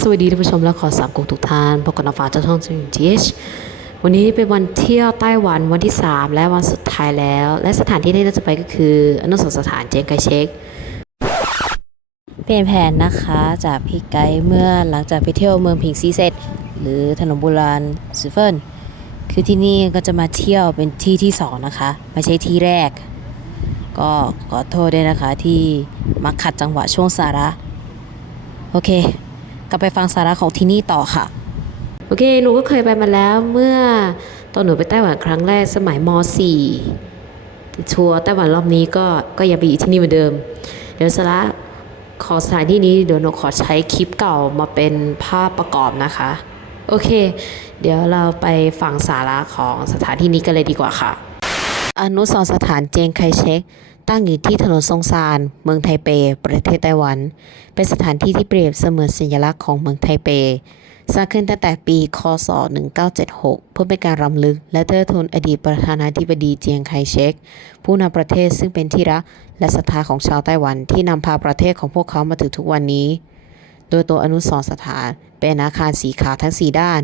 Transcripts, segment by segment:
สวัสดีท่านผู้ชมและขอสามกุทุกท่านพบกับน้องฟ้าเจ้าช่องจิงจีชวันนี้เป็นวันเที่ยวไต้หวันวันที่ 3 และวันสุดท้ายแล้ว และสถานที่ที่เราจะไปก็คืออนุสาวร์สถานเจงไคเชกเปลี่ยนแผนนะคะจากพี่ไกด์เมื่อหลังจากไปเที่ยวเมืองผิงซีเสร็จ หรือถนนโบราณซูเฟินคือที่นี่ก็จะมาเที่ยวเป็นที่ที่สองนะคะไม่ใช่ที่แรก ก็ขอโทษด้วยนะคะที่มาขัดจังหวะช่วงสาระโอเค กลับไปฟังสาระของที่นี่ต่อค่ะ โอเค หนูก็เคยไปมาแล้วเมื่อตอนหนูไปไต้หวันครั้งแรกสมัยม .4 ทัวร์ไต้หวันรอบนี้ก็ก็ยังไปอยู่ที่นี่เหมือนเดิม เดี๋ยวสาระขอสถานที่นี้เดี๋ยวหนูขอใช้คลิปเก่ามาเป็นภาพประกอบนะคะ โอเค เดี๋ยวเราไปฟังสาระของสถานที่นี้กันเลยดีกว่าค่ะ อนุสรสถานเจียงไคเชกตั้งอยู่ที่ถนนซงซาน เมืองไทเป ประเทศไต้หวัน เป็นสถานที่ที่เปรียบเสมือนสัญลักษณ์ของเมืองไทเป สร้างขึ้นตั้งแต่ปี คศ 1976 เพื่อเป็นการรำลึก และเทิดทูนอดีตประธานาธิบดีเจียงไคเชก ผู้นำประเทศซึ่งเป็นที่รักและศรัทธาของชาวไต้หวันที่นำพาประเทศของพวกเขามาถึงทุกวันนี้ โดยตัวอนุสรสถาน เป็นอาคารสีขาวทั้ง 4 ด้าน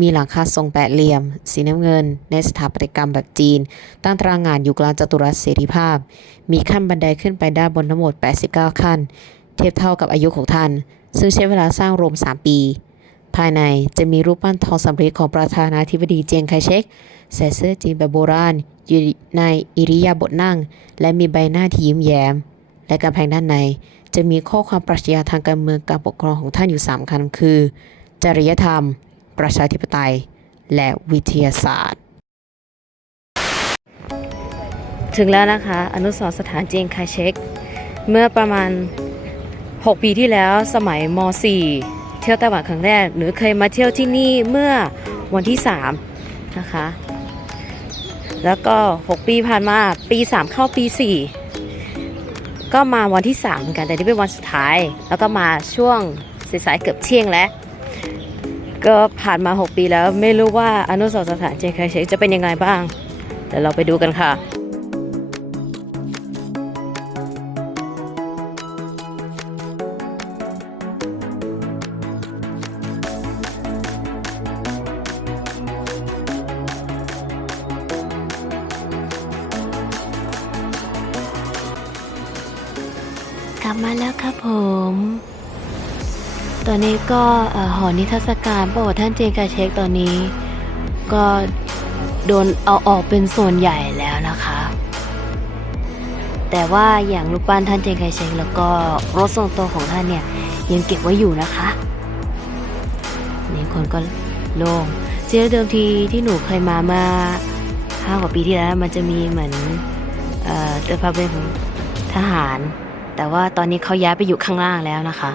มีหลังคาทรงแปดเหลี่ยม สีน้ำเงิน ในสถาปัตยกรรมแบบจีน ตั้งตารางงานอยู่กลางจัตุรัสเสรีภาพ มีขั้นบันไดขึ้นไปด้านบนทั้งหมด 89 ขั้น เทียบเท่ากับอายุของท่าน ซึ่งใช้เวลาสร้างรวม 3 ปี ภายในจะมีรูปปั้นทองสำริดของประธานาธิบดีเจียงไคเชกใส่เสื้อจีนแบบโบราณอยู่ในอิริยาบถนั่ง และมีใบหน้าที่ยิ้มแย้ม และกำแพงด้านใน จะมีข้อความปรัชญาทางการเมืองการปกครองของท่านอยู่3คำคือ จริยธรรม ประชาธิปไตย และวิทยาศาสตร์ ถึงแล้วนะคะ อนุสรณ์สถานเจียงไคเชกเมื่อประมาณ 6 ปีที่แล้วสมัยม .4 เที่ยวไต้หวันครั้งแรก หรือเคยมาเที่ยวที่นี่เมื่อวันที่ 3 นะคะ แล้วก็ 6 ปีผ่านมาปี 3 เข้าปี 4 ก็มาวันที่3เหมือนกันแต่นี่เป็นวันสุดท้าย แล้วก็มาช่วงสายๆเกือบเที่ยงแล้ว ก็ผ่านมา 6 ปีแล้วไม่รู้ว่าอนุสาวรณ์สถานเจียงไคเชกจะเป็นยังไงบ้างเดี๋ยวเราไปดูกันค่ะ กลับมาแล้วครับผม ตอนนี้ก็หอนิทรรศการประวัติท่านเจงกาเชกตอนนี้ ก็โดนเอาออกเป็นส่วนใหญ่แล้วนะคะ แต่ว่าอย่างรูปปั้นท่านเจงไคเชกแล้วก็รถทรงตัวของท่านเนี่ยยังเก็บไว้อยู่นะคะนี่คนก็โล่งเสียเดิมทีที่หนูเคยมามื่อห้ากว่าปีที่แล้วมันจะมีเหมือนเอ่อเรือพระเบนทหาร แต่ว่าตอนนี้เขาย้ายไปอยู่ข้างล่างแล้วนะคะ